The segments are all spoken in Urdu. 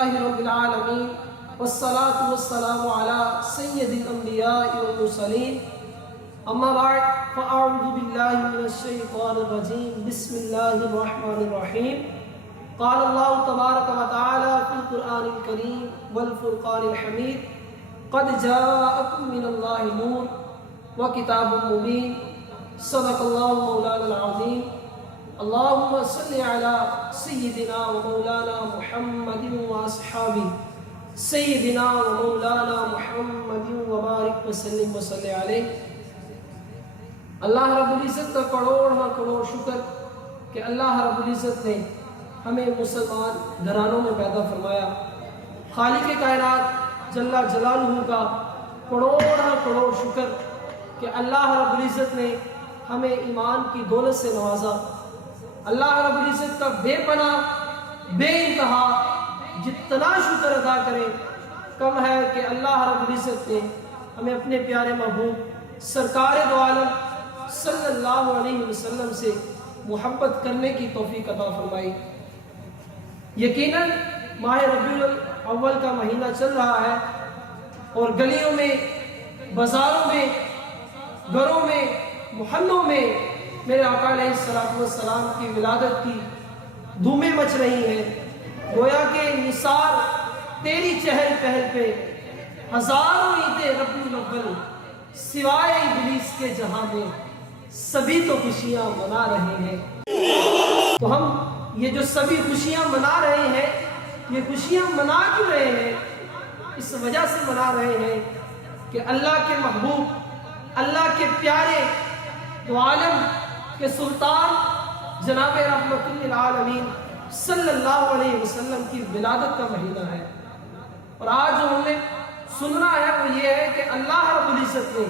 رب العالمين والصلاة والسلام على سيد الأنبياء والمرسلين أما بعد فأعوذ بالله من الشيطان الرجيم بسم الله الرحمن الرحيم قال الله تبارك وتعالى في القرآن الكريم والفرقان الحميد قد جاءكم من الله نور وكتاب مبين صدق الله مولانا العظيم اللهم صل على سيدنا ومولانا محمد واصحابه سيدنا ومولانا محمد وبارك وسلم وصل علیہ۔ اللہ رب العزت کا کروڑ شکر کہ اللہ رب العزت نے ہمیں مسلمان گھرانوں میں پیدا فرمایا۔ خالق کائنات جل جلالہ کا کروڑ شکر کہ اللہ رب العزت نے ہمیں ایمان کی دولت سے نوازا۔ اللہ رب العزت کا بے پناہ بے انتہا جتنا شکر ادا کریں کم ہے کہ اللہ رب العزت نے ہمیں اپنے پیارے محبوب سرکار دو عالم صلی اللہ علیہ وسلم سے محبت کرنے کی توفیق عطا فرمائی۔ یقیناً ماہ ربیع الاول کا مہینہ چل رہا ہے اور گلیوں میں، بازاروں میں، گھروں میں، محلوں میں میرے آقا علیہ السلام کی ولادت کی دھومیں مچ رہی ہیں۔ گویا کہ نثار تیری چہل پہل پہ ہزاروں عیدیں ربیع الاول سوائے ابلیس کے جہاں میں سبھی تو خوشیاں منا رہے ہیں۔ تو ہم یہ جو سبھی خوشیاں منا رہے ہیں، یہ خوشیاں منا کیوں رہے ہیں؟ اس وجہ سے منا رہے ہیں کہ اللہ کے محبوب، اللہ کے پیارے دو عالم کہ سلطان جناب رحمت للعالمین صلی اللہ علیہ وسلم کی ولادت کا مہینہ ہے۔ اور آج جو ہم نے سننا ہے وہ یہ ہے کہ اللہ رب العزت نے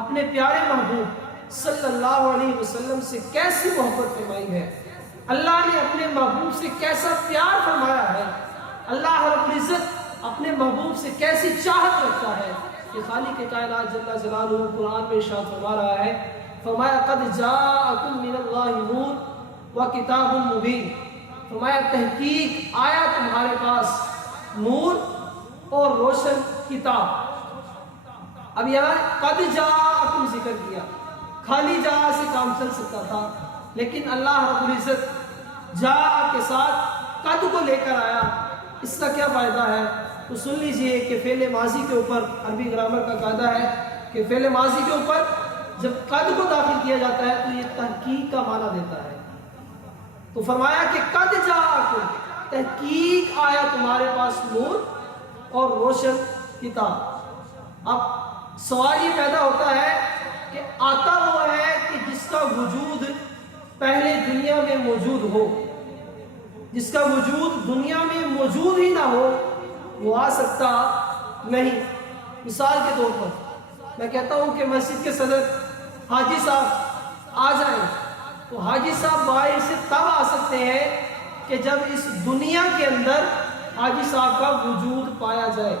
اپنے پیارے محبوب صلی اللہ علیہ وسلم سے کیسی محبت فرمائی ہے، اللہ نے اپنے محبوب سے کیسا پیار فرمایا ہے، اللہ رب العزت اپنے محبوب سے کیسی چاہت رکھتا ہے کہ خالق کائنات جل جلالہ قرآن میں ارشاد فرما رہا ہے، فرمایا قد جاءکم من اللہ نور وکتاب مبین، فرمایا تحقیق آیا تمہارے پاس نور اور روشن کتاب۔ اب یہاں قد جاءکم ذکر کیا، خالی جا سے کام چل سکتا تھا، لیکن اللہ رب العزت جا کے ساتھ قد کو لے کر آیا۔ اس کا کیا فائدہ ہے؟ تو سن لیجئے کہ فعل ماضی کے اوپر عربی گرامر کا قاعدہ ہے کہ فعل ماضی کے اوپر جب قد کو داخل کیا جاتا ہے تو یہ تحقیق کا معنی دیتا ہے۔ تو فرمایا کہ قد جاءکم، تحقیق آیا تمہارے پاس نور اور روشن کتاب۔ اب سوال یہ پیدا ہوتا ہے کہ آتا وہ ہے کہ جس کا وجود پہلے دنیا میں موجود ہو، جس کا وجود دنیا میں موجود ہی نہ ہو وہ آ سکتا نہیں۔ مثال کے طور پر میں کہتا ہوں کہ مسجد کے صدر حاجی صاحب آ جائیں تو حاجی صاحب باہر سے تب آ سکتے ہیں کہ جب اس دنیا کے اندر حاجی صاحب کا وجود پایا جائے۔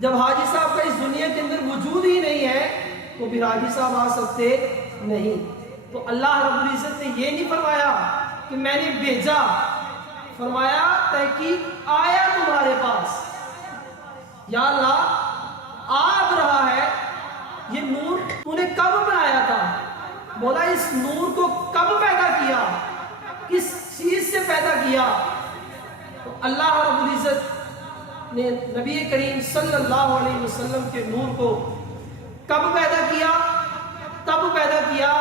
جب حاجی صاحب کا اس دنیا کے اندر وجود ہی نہیں ہے تو پھر حاجی صاحب آ سکتے نہیں۔ تو اللہ رب العزت نے یہ نہیں فرمایا کہ میں نے بھیجا، فرمایا تحقیق آیا تمہارے پاس۔ یا اللہ آب رہا ہے، یہ نور تو نے کب بنایا تھا؟ مولا اس نور کو کب پیدا کیا، کس چیز سے پیدا کیا؟ تو اللہ رب العزت نے نبی کریم صلی اللہ علیہ وسلم کے نور کو کب پیدا کیا؟ تب پیدا کیا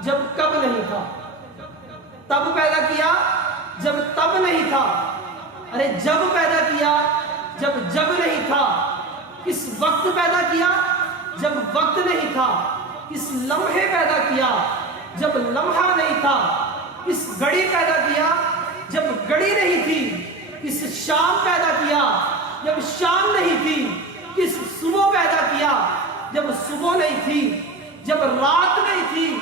جب کب نہیں تھا۔ تب پیدا کیا جب تب نہیں تھا۔ ارے جب پیدا کیا جب نہیں تھا۔ کس وقت پیدا کیا جب وقت نہیں تھا۔ کس لمحے پیدا کیا جب لمحہ نہیں تھا۔ کس گھڑی پیدا کیا جب گھڑی نہیں تھی۔ کس شام پیدا کیا جب شام نہیں تھی۔ کس صبح پیدا کیا جب صبح نہیں تھی، جب رات نہیں تھی،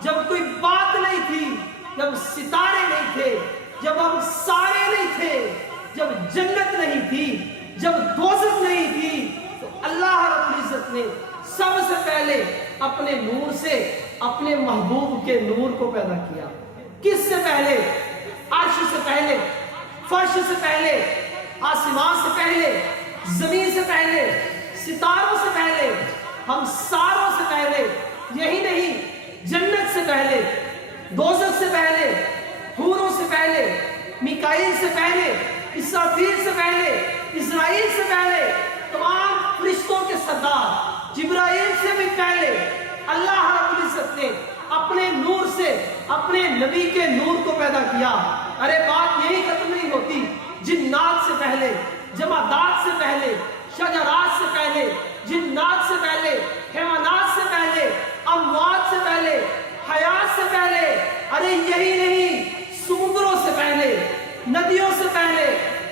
جب کوئی بات نہیں تھی، جب ستارے نہیں تھے، جب ہم سارے نہیں تھے، جب جنت نہیں تھی، جب دوزخ نہیں تھی، تو اللہ رب العزت نے سب سے پہلے اپنے نور سے اپنے محبوب کے نور کو پیدا کیا۔ کس سے پہلے؟ عرش سے پہلے، فرش سے پہلے، آسمان سے پہلے، زمین سے پہلے، ستاروں سے پہلے، ہم ساروں سے پہلے، یہی نہیں جنت سے پہلے، دوزخ سے پہلے، حوروں سے پہلے، میکائیل سے پہلے، اسرافیل سے پہلے، اسرائیل سے پہلے، تمام فرشتوں کے سردار جبرائیل سے بھی پہلے اللہ رب العزت نے اپنے نور سے اپنے نبی کے نور کو پیدا کیا۔ ارے بات یہی ختم نہیں ہوتی، جنات سے پہلے، جمادات سے پہلے، شجرات سے پہلے، جنات سے پہلے، حیوانات سے پہلے، اموات سے پہلے، حیات سے پہلے، ارے یہی نہیں سمندروں سے پہلے، ندیوں سے پہلے،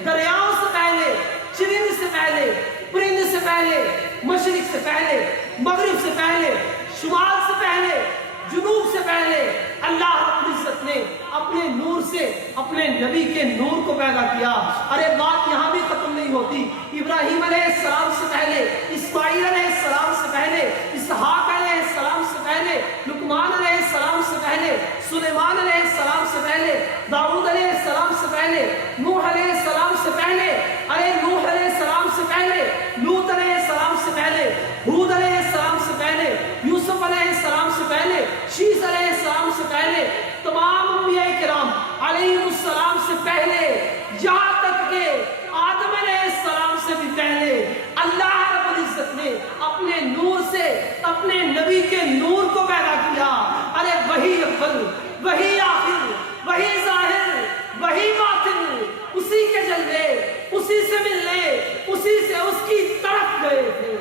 دریاؤں سے پہلے، چرند سے پہلے، پرند سے پہلے، مشرق سے پہلے، مغرب سے پہلے، شمال سے پہلے، جنوب سے پہلے اللہ رب العزت نے اپنے نور سے اپنے نبی کے نور کو پیدا کیا۔ ارے بات یہاں بھی ختم نہیں ہوتی، ابراہیم علیہ السلام سے پہلے، اسماعیل علیہ السلام سے پہلے، اسحاق علیہ السلام سے پہلے، لقمان علیہ السلام سے پہلے، سلیمان علیہ السلام سے پہلے، داؤد علیہ السلام سے پہلے، نوح علیہ السلام سے پہلے، ارے نوح علیہ السلام سے پہلے، لوط علیہ السلام سے پہلے، ہود علیہ السلام سے پہلے، یوسف علیہ السلام سے پہلے، شیس علیہ السلام سے پہلے، تمام انبیاء کرام علیہ السلام سے پہلے، یہاں تک کہ آدم علیہ السلام سے بھی پہلے اللہ رب العزت نے اپنے نور سے اپنے نبی کے نور کو پیدا کیا۔ ارے وہی اول، وہی آخر، وہی ظاہر، وہی باطن، اسی کے جلوے، اسی سے ملنے، اسی سے اس کی طرف گئے تھے۔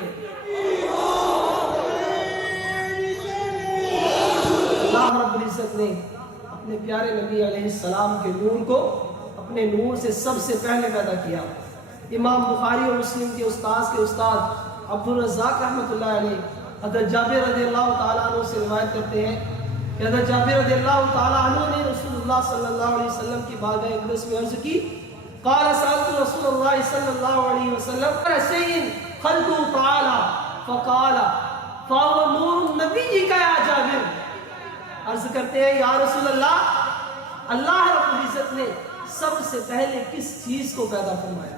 اللہ رب العزت نے اپنے پیارے نبی علیہ السلام کے نور کو اپنے نور سے سب سے پہلے پیدا کیا۔ امام بخاری اور مسلم کے استاد عبد الرزاق رحمۃ اللہ علیہ حضرت جابر رضی اللہ تعالیٰ عنہ سے روایت کرتے ہیں کہ حضرت جابر رضی اللہ تعالیٰ عنہ نے رسول اللہ صلی اللہ علیہ وسلم کی بارگاہ اقدس میں عرض کی، قال سألت رسول اللہ صلی اللہ علیہ وسلم شيء خلقه تعالی فقال فهو نور النبی کا یا جابر۔ عرض کرتے ہیں یا رسول اللہ، اللہ رب العزت نے سب سے پہلے کس چیز کو پیدا فرمایا؟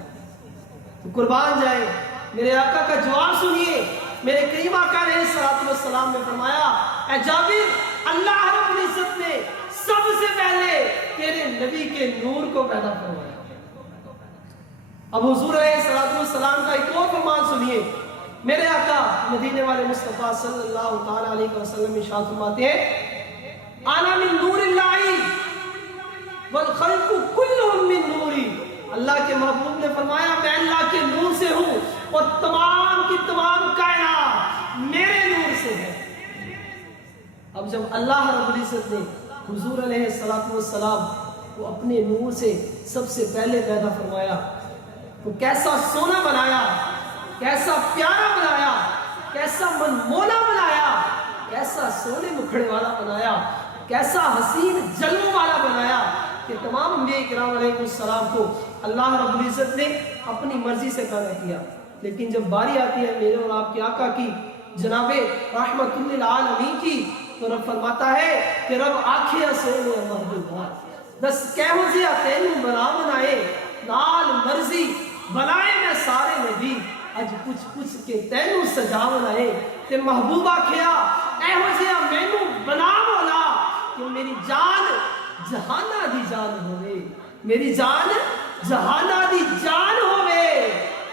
تو قربان جائے میرے آقا کا جواب سنیے۔ میرے کریم آقا علیہ السلام نے فرمایا، اے جابر، اللہ رب العزت نے سب سے پہلے تیرے نبی کے نور کو پیدا فرمایا۔ اب حضور علیہ السلام کا ایک اور فرمان سنیے۔ میرے آقا مدینے والے مصطفیٰ صلی اللہ تعالیٰ علیہ وسلم ارشاد فرماتے ہیں، انا من نور اللہ والخلق کلهم من نوری۔ اللہ کے محبوب نے فرمایا میں اللہ کے نور سے ہوں اور تمام کی تمام کائنات میرے نور سے ہے۔ اب جب اللہ رب العزت نے حضور علیہ السلام کو اپنے نور سے سب سے پہلے پیدا فرمایا تو کیسا سونا بنایا، کیسا پیارا بنایا، کیسا منمولا بنایا، کیسا سونے مکھڑے والا بنایا، کیسا حسین جلووں والا بنایا کہ تمام انبیاء کرام علیہ السلام کو اللہ رب العزت نے اپنی مرضی سے پیدا کیا۔ لیکن جب باری آتی ہے میرے اور آپ کے آقا کی، جناب رحمت للعالمین کی، تو رب فرماتا ہے کہ رب آکھیا سونے محبوبات دس کہو جیا تینوں بنا بنائے نال مرضی بنائے میں سارے نبی اج کچھ کچھ کے تینوں سجا بنائے تے محبوبہ کھیا ایہو جیا مینوں بنا مولا کہ میری جان جہانہ دی جان ہوئے، میری جان جہانہ دی جان ہوئے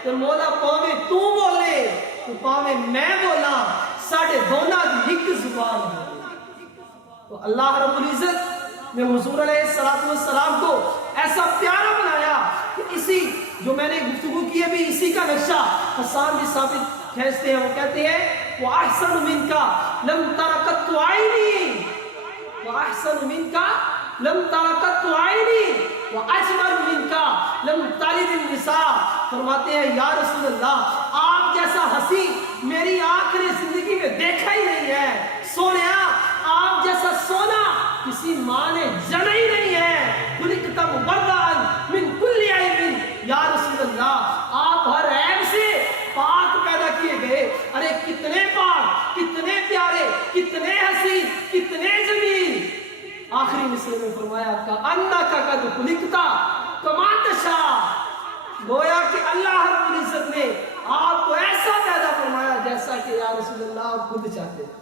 تے مولا پاوے تو بولے تو پاوے میں بولا، ساڑھے دونا دی ایک زبان ہوئے۔ تو اللہ رب العزت نے حضور علیہ السلام کو ایسا پیارا بنایا کہ اسی جو میں نے گفتگو کی ہے بھی اسی کا نقشہ حسان بھی ثابت کھینچتے ہیں، وہ کہتے ہیں وَأَحْسَنُ مِنْكَ لَمْ تَرَقَتُ عَيْنِي وَأَحْسَنُ مِنْكَ لَمْ تَرَقَتُ عَيْنِي وَأَجْمَلُ مِنْكَ لَمْ تَلِدِ النِّسَاء۔ فرماتے ہیں یا رسول اللہ آپ جیسا حسین میری آخری زندگی میں دیکھا ہی نہیں ہے، سونیا آپ جیسا سونا کسی ماں نے جنا ہی نہیں ہے، خُلِقْتَ مُبَرَّأً مِنْ كُلِّ عَیْبٍ۔ یا رسول اللہ آپ ہر عیب سے پاک پیدا کیے گئے۔ ارے کتنے پاک، کتنے پیارے، کتنے حسین، کتنے جمیل۔ آخری مصرے میں فرمایا کہ اَنَّكَ قَدْ خُلِقْتَ كَمَا تَشَاءُ گویا کہ اللہ رب العزت نے آپ کو ایسا پیدا فرمایا جیسا کہ یا رسول اللہ آپ خود چاہتے ہیں۔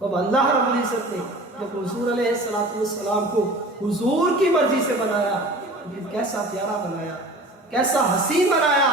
اب اللہ رب العزت نے جب حضور علیہ السلام کو حضور کی مرضی سے بنایا، کیسا پیارا بنایا، کیسا حسین بنایا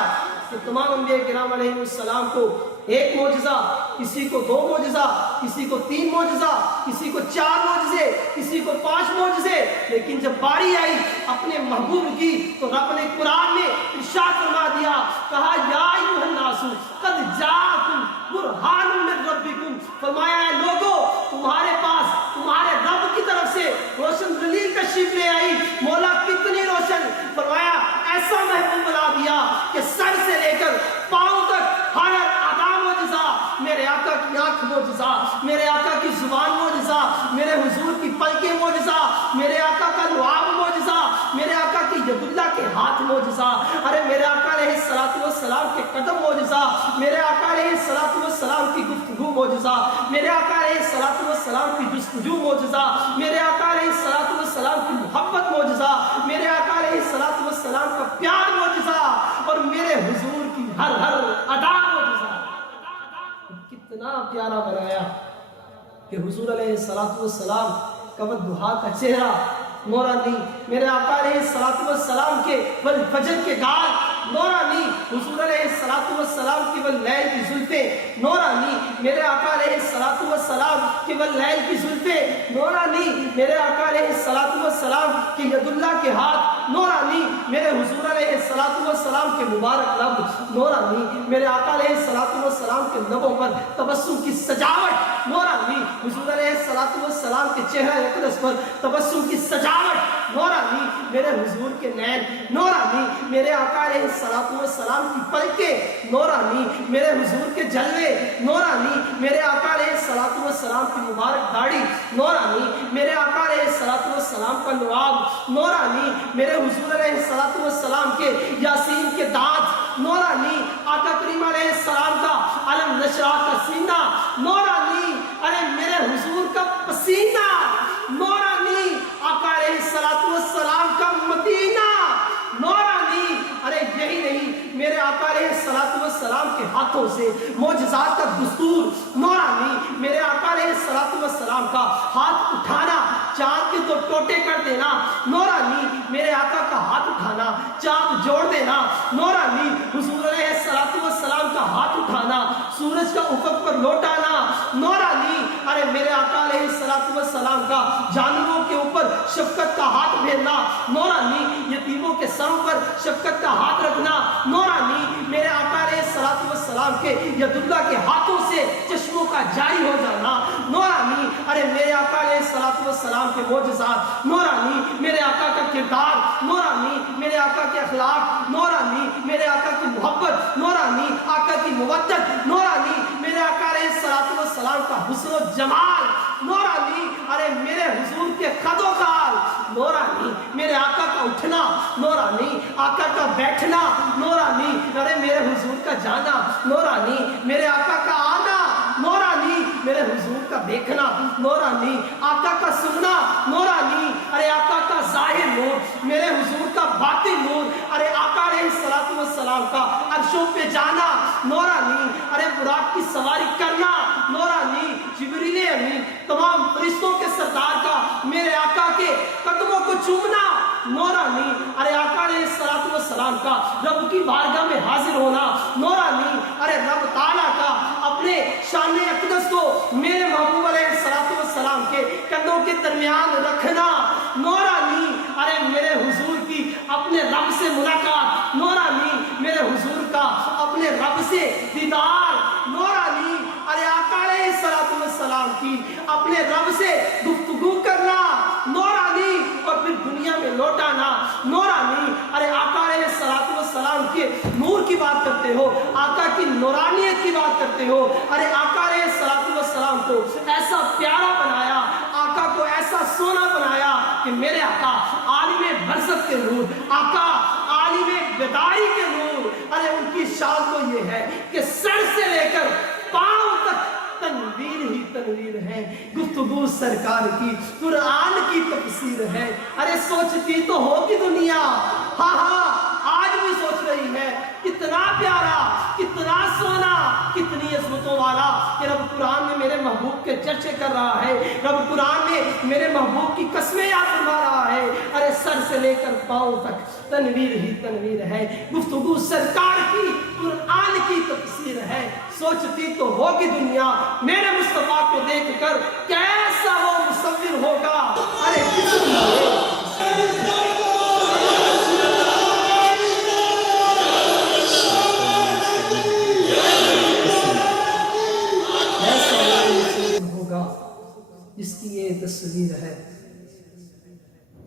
کہ تمام انبیاء کرام علیہ السلام کو ایک معجزہ، کسی کو 2 معجزہ، کسی کو 3 معجزہ، کسی کو 4 معجزے، کسی کو 5 معجزے، لیکن جب باری آئی اپنے محبوب کی تو رب نے قرآن میں ارشاد فرما دیا، کہا یا ایھا الناس قد جاءکم برہان من ربکم، فرمایا ہے لوگوں تمہارے پاس تمہارے رب کی طرف سے روشن دلیل تشریف لے آئی۔ مولا کتنی روشن، فرمایا ایسا محبوب بنا دیا کہ سر سے لے کر پاؤں تک ہر ادا معجزہ، میرے آقا کی آنکھ معجزہ، میرے آقا کی زبان معجزہ، میرے حضور کی پلکیں معجزہ، میرے آقا کا لعاب معجزہ، میرے آقا کی ید اللہ کے ہاتھ معجزہ، ارے میرے آقا علیہ السلام کے قدم معجزہ، میرے آقا علیہ السلام کی گفتگو معجزہ، میرے آقا علیہ السلام کی جستجو معجزہ، میرے آقا علیہ السلام کی محبت معجزہ، میرے آقا علیہ السلام کا پیار معجزہ، اور میرے حضور کی ہر ادا معجزہ۔ کتنا پیارا بنایا کہ حضور علیہ السلام کا والضحیٰ کا چہرہ نورانی، میرے آقا علیہ السلام کے والفجر کے گال نورانی، حضور علیہ السلام کی واللیل کی زلفیں نورانی، میرے آقا علیہ السلام کی واللیل کی زلفیں نورانی، میرے آقا علیہ السلام کی ید اللہ کے ہاتھ نورانی، میرے حضور علیہ السلام کے مبارک لب نورانی، میرے آقا علیہ السلام کے لبوں پر تبسم کی سجاوٹ نورانی، حضور علیہ السلام کے چہرہ اقدس پر تبسم کی سجاوٹ نورانی، میرے حضور کے نین نورانی، میرے آقا علیہ السلام کی پلکیں نورانی، میرے حضور کے جلوے نورانی، میرے آقا علیہ السلام کی مبارک داڑھی نورانی، میرے آقا علیہ السلام کا لعاب نورانی، میرے حضور علیہ السلام کے یاسین کے دانت نورانی، آقا کریم علیہ السلام کا علم نشرہ کا سینہ نورانی، ارے میرے حضور کا پسینہ نورانی، آقا علیہ السلام کا مدینہ نورانی، ارے یہی نہیں میرے آقا علیہ السلام کے ہاتھوں سے معجزات کا دستور نورانی، میرے آقا علیہ السلام کا ہاتھ اٹھانا چاند کے 2 ٹوٹے کر دینا نورانی، میرے آقا کا ہاتھ اٹھانا چاند جوڑ دینا نورانی، حضور علیہ السلام کا ہاتھ اٹھانا سورج کا افق پر لوٹانا نورانی، ارے میرے آقا علیہ السلام کا جانوروں کے اوپر شفقت کا ہاتھ پھیرنا نورانی، یتیموں کے سروں پر شفقت کا ہاتھ رکھنا نورانی، میرے آقا علیہ السلام کے ید اللہ کے ہاتھوں سے چشموں کا جاری ہو جانا نورانی، ارے میرے آقا علیہ السلام کے معجزات نورانی، میرے آقا کا کردار نورانی، میرے آقا کے اخلاق نورانی، میرے آقا کی محبت نورانی، آقا کی مودت نورانی، میرے آقا علیہ السلام کا حسن و جمال نورانی، ارے میرے حضور کے قد و خال نورانی، میرے آقا کا اٹھنا نورانی، آقا کا بیٹھنا نورانی، ارے میرے حضور کا جانا نورانی، میرے آقا کا آنا نورانی، میرے حضور کا دیکھنا نورانی، آقا کا سننا نورانی، ارے آقا کا ظاہر نور، میرے حضور کا باطن نور، ارے آقا علیہ السلام کا عرشوں پہ جانا نورانی، ارے براق کی سواری کرنا نورانی، جبریل امین تمام فرشتوں کے سردار کا میرے آقا کے قدموں کو چومنا نورانی، ارے آقا علیہ السلام کا رب کی بارگاہ میں حاضر ہونا نورانی، ارے رب تعالیٰ کا اپنے شان اقدس کو میرے محبوب علیہ السلام کے کندھوں کے درمیان رکھنا نورانی، ارے میرے حضور کی اپنے رب سے ملاقات نورانی، میرے حضور کا اپنے رب سے دیدار نورانی، ارے آقا علیہ السلام کی اپنے رب سے گفتگو کرنا نورانی، اور پھر دنیا میں لوٹانا نورانی، ارے آقا علیہ السلام کے نور کی بات کرتے ہو، آقا کی نورانیت کی بات کرتے ہو، ارے آقا علیہ السلام کو ایسا پیارا بنایا، آقا کو ایسا سونا بنایا کہ میرے آقا عالم برزخ کے نور، آقا عالم بیداری کے نور، ارے ان کی شان تو یہ ہے کہ سر سے لے کر پاؤں تک تنویر ہی تنویر ہے، گفتگو سرکار کی قرآن کی تفسیر ہے، ارے سوچتی تو ہوگی دنیا، ہاں آج اتنی عظمتوں والا کہ رب قرآن میں میرے محبوب کے چرچے کر رہا ہے، رب قرآن میں میرے محبوب کی قسمیں یاد فرما رہا ہے۔ ارے سر سے لے کر پاؤں تک تنویر ہی تنویر ہے، گفتگو سرکار کی قرآن کی تفسیر ہے۔ سوچتی تو ہوگی دنیا میرے مصطفیٰ کو دیکھ کر کیسا وہ مصور ہوگا۔ ارے جس کی یہ تصویر ہے۔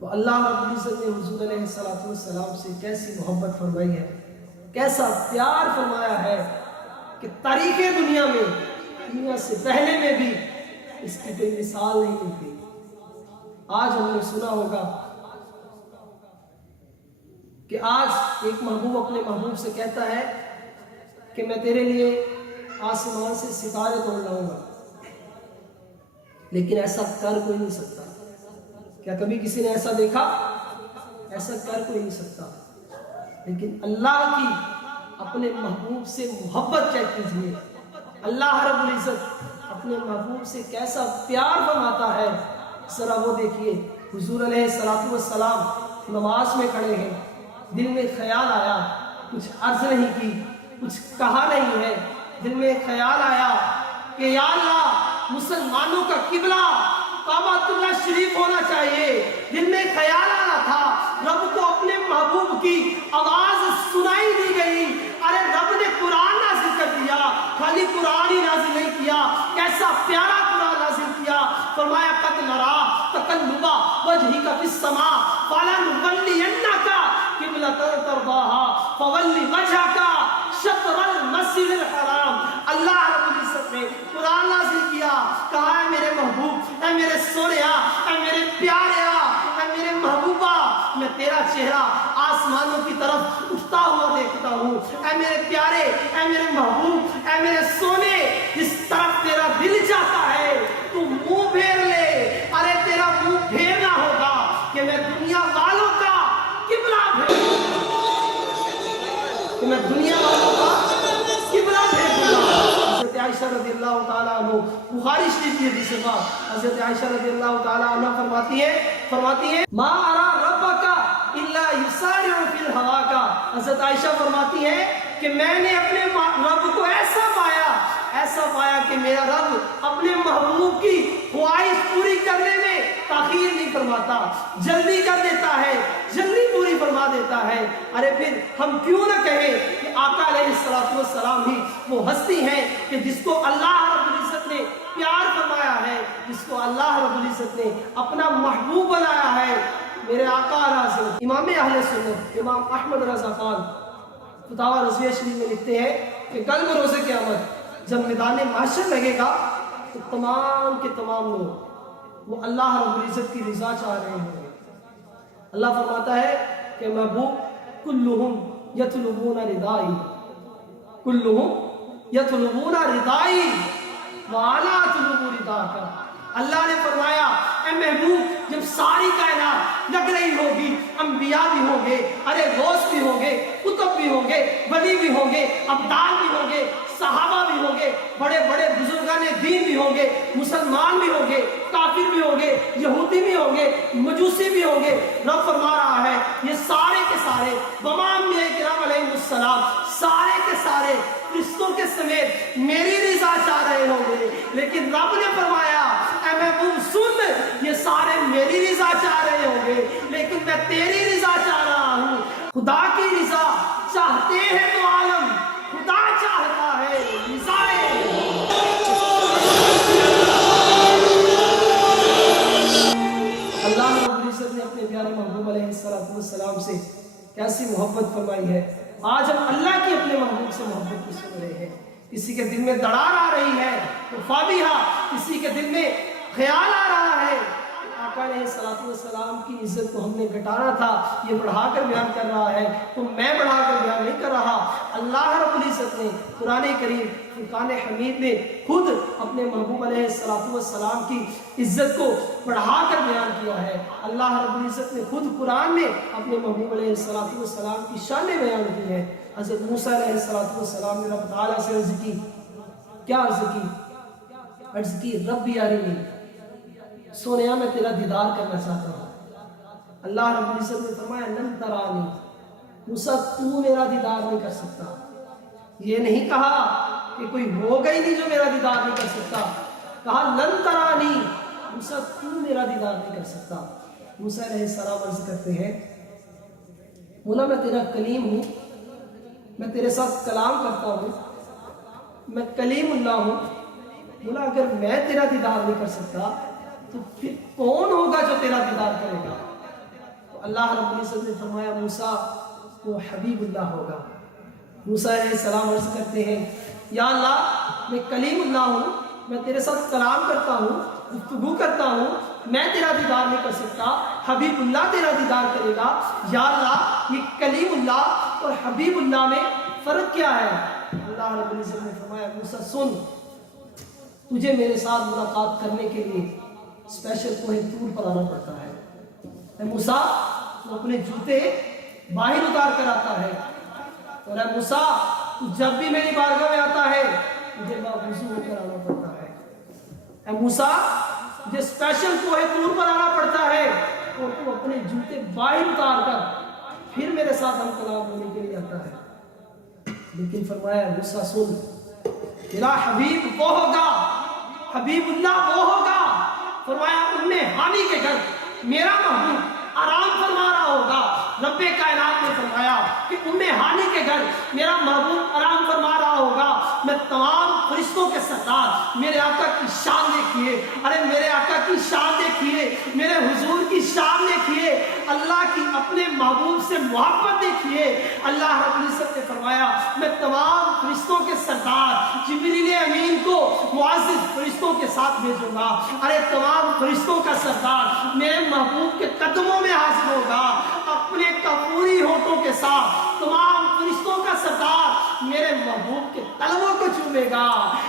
تو اللہ رب العزت نے حضور علیہ السلام سے کیسی محبت فرمائی ہے، کیسا پیار فرمایا ہے کہ تاریخ دنیا میں، دنیا سے پہلے میں بھی اس کی کوئی مثال نہیں ملتی۔ آج ہم نے سنا ہوگا کہ آج ایک محبوب اپنے محبوب سے کہتا ہے کہ میں تیرے لیے آسمان سے ستارے توڑ لاؤں گا، لیکن ایسا کر کوئی نہیں سکتا۔ کیا کبھی کسی نے ایسا دیکھا؟ ایسا کر کوئی نہیں سکتا۔ لیکن اللہ کی اپنے محبوب سے محبت چیک کیجیے، اللہ رب العزت اپنے محبوب سے کیسا پیار فرماتا ہے، ذرا وہ دیکھیے۔ حضور علیہ السلام نماز میں کھڑے ہیں، دل میں خیال آیا، کچھ عرض نہیں کی، کچھ کہا نہیں ہے، دل میں خیال آیا کہ یا اللہ مسلمانوں کا قبلہ کعبۃ اللہ شریف ہونا چاہیے۔ دل میں خیال آنا تھا، رب کو اپنے محبوب کی آواز سنائی دی گئی۔ ارے رب نے قرآن نازل کر دیا، خالی قرآن ہی نازل نہیں کیا، کیسا پیارا قرآن نازل کیا۔ فرمایا قد نرا تقلب وجهک فی السماء فلنولینک قبلۃ ترضاها فول وجهک شطر المسجد الحرام۔ اللہ رب العزت نے قرآن نازل کیا، کہا ہے میرے محبوب، اے میرے سونیا، اے میرے پیاریا، اے میرے محبوبہ، میں تیرا چہرہ آسمانوں کی طرف اٹھتا ہوا دیکھتا ہوں۔ اے میرے پیارے، اے میرے محبوب، اے میرے سونے، جس طرف تیرا دل چاہتا ہے تو منہ پھیر لے۔ ارے تیرا منہ پھیرنا ہوگا کہ میں دنیا والوں کا قبلہ پھیروں، کہ میں دنیا والوں کا قبلہ پھیروں گا۔ حضرت عائشہ رضی اللہ تعالیٰ عنہ، بخاری شریف کی حدیث ہے، حضرت عائشہ رضی اللہ تعالیٰ عنہ فرماتی ہے ما ارا ربک الا یسارع فی الہوا کا۔ حضرت عائشہ فرماتی ہے کہ میں نے اپنے رب کو ایسا پایا کہ میرا رب اپنے محبوب کی خواہش پوری کرنے میں تاخیر نہیں فرماتا، جلدی کر دیتا ہے، جلدی پوری فرما دیتا ہے۔ ارے پھر ہم کیوں نہ کہیں کہ آقا علیہ السلام ہی وہ ہستی ہیں کہ جس کو اللہ رب العزت نے پیار فرمایا ہے، جس کو اللہ رب العزت نے اپنا محبوب بنایا ہے۔ میرے آقا حضرت امام اہل سنت امام احمد رضا خان فتاوی رضویہ شریف میں لکھتے ہیں کہ کل بروز قیامت جب میدان محشر لگے گا تو تمام کے تمام لوگ وہ اللہ رب العزت کی رضا چاہ رہے ہوں گے۔ اللہ فرماتا ہے کہ محبوب کلہم یطلبون ردائی، کلہم یطلبون ردائی وانا اطلب رداک۔ اللہ نے فرمایا اے محبوب جب ساری کائنات لگ رہی ہوگی، انبیاء بھی ہوں گے، ارے غوث بھی ہوں گے، قطب بھی ہوں گے، ولی بھی ہوں گے، ابدال بھی ہوں گے، صحابہ بھی ہوں گے، بڑے بڑے بزرگان دین بھی ہوں گے، مسلمان بھی ہوں گے، کافر بھی ہوں گے، یہودی بھی ہوں گے، مجوسی بھی ہوں گے۔ رب فرما رہا ہے یہ سارے کے سارے تمام انبیاء کرام علیہ السلام سارے کے سارے فرشتوں کے سمیت میری رضا چاہ رہے ہوں گے، لیکن رب نے فرمایا اے محبوب سن، یہ سارے میری رضا چاہ رہے ہوں گے لیکن میں تیری رضا چاہ رہا ہوں۔ خدا کی رضا چاہتے ہیں تو عالم، خدا چاہتا ہے رضا اللہ رب العزت نے اپنے پیارے محبوب علیہ السلام سے کیسی محبت فرمائی ہے۔ آج ہم اللہ کی اپنے محبوب سے محبت کی سن رہے ہیں۔ کسی کے دل میں دڑار آ رہی ہے تو فابیہا، کسی کے دل میں خیال آ رہا ہے آقا علیہ السلام کی عزت کو ہم نے گھٹانا تھا، یہ بڑھا کر بیان کر رہا ہے تو میں بڑھا کر بیان نہیں کر رہا۔ اللہ رب العزت نے قرآن کریم فرقان حمید نے خود اپنے محبوب علیہ السلام کی عزت کو بڑھا کر بیان کیا ہے۔ اللہ رب العزت نے خود قرآن میں اپنے محبوب علیہ السلام کی شان بیان کی ہے۔ حضرت موسیٰ علیہ السلام نے رب تعالیٰ سے عرض کی کیا عرض کی ربی ارنی، سونیا میں تیرا دیدار کرنا چاہتا ہوں۔ اللہ رب العزت نے فرمایا لن ترانی، موسیٰ تو میرا دیدار نہیں کر سکتا۔ یہ نہیں کہا کہ کوئی ہوگا ہی نہیں جو میرا دیدار نہیں کر سکتا، کہا لن ترانی، موسیٰ تو میرا دیدار نہیں کر سکتا۔ موسیٰ علیہ السلام عرض کرتے ہیں مولا میں تیرا کلیم ہوں، میں تیرے ساتھ کلام کرتا ہوں، میں کلیم اللہ ہوں، مولا اگر میں تیرا دیدار نہیں کر سکتا تو پھر کون ہوگا جو تیرا دیدار کرے گا؟ تو اللہ رب العزت نے فرمایا موسیٰ وہ حبیب اللہ ہوگا۔ موسیٰ علیہ السلام عرض کرتے ہیں یا اللہ میں کلیم اللہ ہوں، میں تیرے ساتھ کلام کرتا ہوں، گفتگو کرتا ہوں، میں تیرا دیدار نہیں کر سکتا، حبیب اللہ تیرا دیدار کرے گا۔ یا اللہ یہ کلیم اللہ اور حبیب اللہ میں فرق کیا ہے؟ اللہ رب العزت نے فرمایا موسیٰ سن، تجھے میرے ساتھ ملاقات کرنے کے لیے اسپیشل کوہ طور پر آنا پڑتا ہے۔ اے موسیٰ وہ اپنے جوتے باہر اتار کر آتا ہے، اور اے موسیٰ تو جب بھی میری بارگاہ میں آتا ہے مجھے باوضو ہو کر آنا پڑتا ہے۔ اے موسیٰ مجھے اسپیشل کوہ طور پر آنا پڑتا ہے اور تو اپنے جوتے باہر اتار کر پھر میرے ساتھ ہم کلام ہونے کے لیے آتا ہے۔ لیکن فرمایا موسیٰ سن، میرا حبیب وہ ہوگا، حبیب اللہ وہ ہوگا، فرمایا ام ہانی کے گھر میرا محبوب آرام فرما رہا ہوگا۔ رب کائنات نے فرمایا کہ ام ہانی کے گھر میرا محبوب آرام فرما رہا ہوگا۔ میں تمام فرشتوں کے سردار میرے آقا کی شان دیکھیے، ارے میرے آقا کی شان دیکھیے، میرے حضور کی شان دیکھیے، اللہ کی اپنے محبوب سے محبت دیکھیے۔ اللہ رب العزت نے فرمایا میں تمام فرشتوں کے سردار جبریل امین کو معزز فرشتوں کے ساتھ بھیجوں گا، ارے تمام فرشتوں کا سردار میرے محبوب کے قدموں میں حاضر ہوگا، اپنے کپوری ہونٹوں کے ساتھ تمام فرشتوں کا سردار میرے محبوب کے تلووں کو چومے گا۔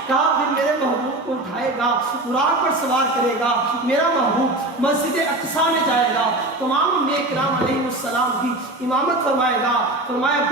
کہا پھر میرے محبوب کو اٹھائے گا، براق پر سوار کرے گا، میرا محبوب مسجد اقصیٰ میں جائے گا، تمام انبیاء کرام علیہ السلام کی امامت فرمائے گا۔ فرمایا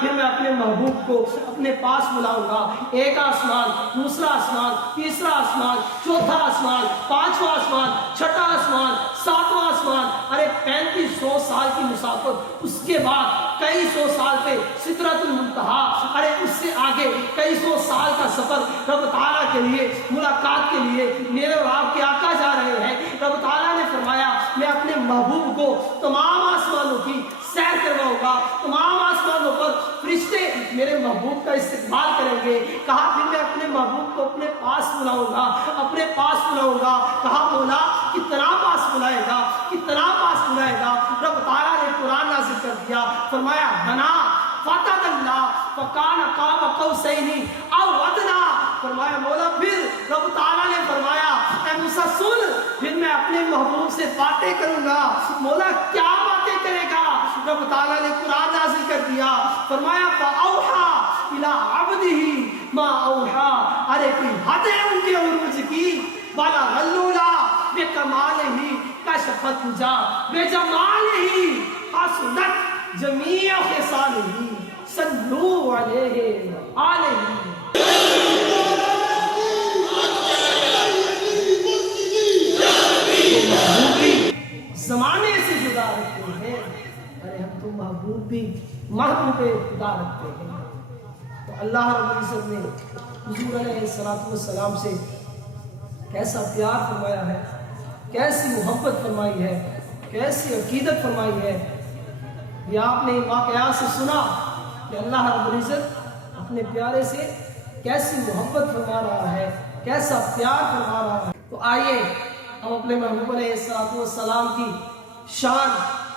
پھر میں اپنے محبوب کو اپنے پاس بلاؤں گا۔ ایک آسمان، دوسرا آسمان، تیسرا آسمان، چوتھا آسمان، پانچواں آسمان، چھٹا آسمان، ساتواں آسمان، ارے 3500 سال کی مسافت، اس کے بعد کئی سو سال پہ سدرۃ المنتہا، ارے اس سے آگے کئی سو سال کا سفر رب تعالیٰ کے لیے ملاقات کے لیے میرے اور آپ کے آقا جا رہے ہیں۔ رب تعالیٰ نے فرمایا میں اپنے محبوب کو تمام آسمانوں کی سیر کرواؤں گا، تمام آسمانوں پر فرشتے میرے محبوب کا استقبال کریں گے۔ کہا پھر میں اپنے محبوب کو اپنے پاس بلاؤں گا، اپنے پاس بلاؤں گا۔ کہا مولا کتنا پاس بلائے گا، کتنا پاس بلائے گا؟ رب تعالیٰ نے قرآن نازل کر دیا، فرمایا بنا فتح اللہ فکان قاب قوسین او ادنی۔ فرمایا مولا پھر رب تعالیٰ نے فرمایا اے موسیٰ سن، پھر میں اپنے محبوب سے باتیں کروں گا۔ مولا کیا باتیں کرے گا؟ رب تعالیٰ نے قرآن نازل کر دیا، فرمایا فَأَوْحَا إِلَىٰ عَبْدِهِ مَا أَوْحَا۔ ارے کوئی حد ہے ان کے عروج کی، بَلَغَ الْعُلَىٰ بِكَمَالِهِ كَشَفَ الدُّجَىٰ بِجَمَالِهِ حَسُنَتْ جَمِيعُ خِصَالِهِ صَلُّوا عَلَيْهِ وَآلِهِ۔ زمانے سے جدا رکھتے ہیں، ارے ہم تو محبوب بھی محبوب خدا رکھتے ہیں۔ تو اللہ رب العزت نے حضور علیہ السلام سے کیسا پیار فرمایا ہے، کیسی محبت فرمائی ہے، کیسی عقیدت فرمائی ہے۔ یہ آپ نے واقعات سے سنا کہ اللہ رب العزت اپنے پیارے سے کیسی محبت فرما رہا ہے، کیسا پیار فرما رہا ہے۔ تو آئیے ہم اپنے محبوب علیہ السلام کی شان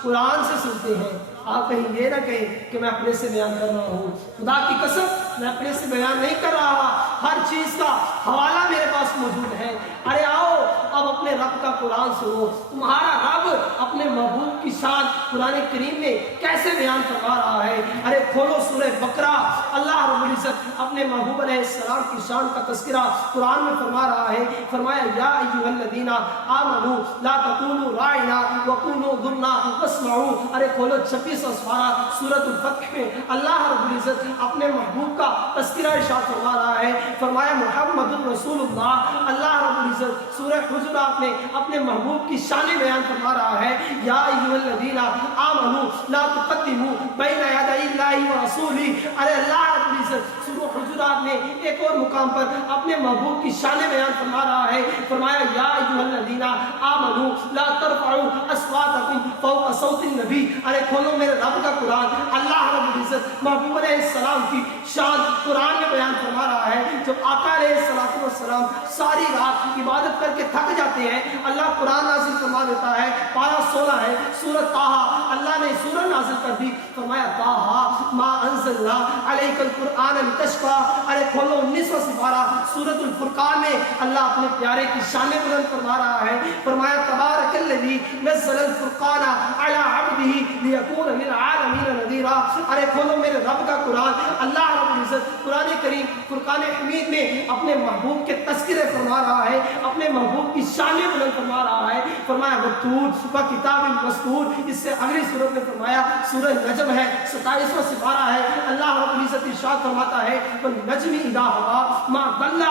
قرآن سے سنتے ہیں۔ آپ کہیں یہ نہ کہیں کہ میں اپنے سے بیان کر رہا ہوں، خدا کی قسم میں اپنے سے بیان نہیں کر رہا، ہر چیز کا حوالہ میرے پاس موجود ہے۔ ارے آؤ اب اپنے رب کا قرآن سنو، تمہارا رب اپنے محبوب کی شان قرآن کریم میں کیسے بیان فرما رہا ہے۔ ارے کھولو سورہ بقرہ. اللہ رب العزت اپنے محبوب علیہ السلام کی شان کا تذکرہ قرآن میں فرما رہا ہے. فرمایا یا ایھا الذین آمنوا لا تقولوا راعنا وقولوا انظرنا واسمعوا. ارے کھولو 26واں سپارہ سورۃ الفتح میں اللہ رب العزت اپنے محبوب کا تذکرہ ارشاد فرما رہا ہے. فرمایا محمد الرسول اللہ. اللہ رب العزت سورہ حجرات میں اپنے محبوب کی شان بیان فرما رہا ہے. یا ایھا الذین آمنوا لا تقدموا بین یدی اللہ ورسولہ. ارے اللہ رب العزت سورہ حجرات میں ایک اور مقام پر اپنے محبوب کی شان بیان فرما رہا ہے. فرمایا یا ایھا الذین آمنوا لا ترفعوا اصواتکم فوق صوت النبی. ارے کھولو میرے رب کا قرآن. اللہ رب العزت محبوب علیہ السلام کی شان قرآن میں بیان فرما رہا ہے. جب آقا علیہ السلام ساری رات عبادت کر کے تھک جاتے ہیں اللہ قرآن نازل فرما دیتا ہے. پارہ 16 ہے سورۃ طٰہٰ. اللہ نے سورہ نازل کر دی. فرمایا طٰہٰ ما انزلنا علیک القرآن لتشقیٰ. ارے کھولو 19واں سپارہ سورۃ الفرقان میں اللہ اپنے پیارے کی شان بلند فرما رہا ہے. فرمایا تبارک الذی نزل الفرقان علی عبدہ لیکون للعالمین نذیرا. ارے کھولو میرے رب کا قرآن. اللہ رب العزت قرآن کریم فرقان حمید میں اپنے محبوب کے تذکرے فرما رہا ہے, اپنے محبوب کی شان بلند فرما رہا ہے. فرمایا والطور وکتاب مسطور. اس سے اگلی سورت میں فرمایا سورہ نجم ہے 27واں سپارہ ہے. اللہ رب العزت ارشاد فرماتا ہے والنجم اذا هوى ما ضل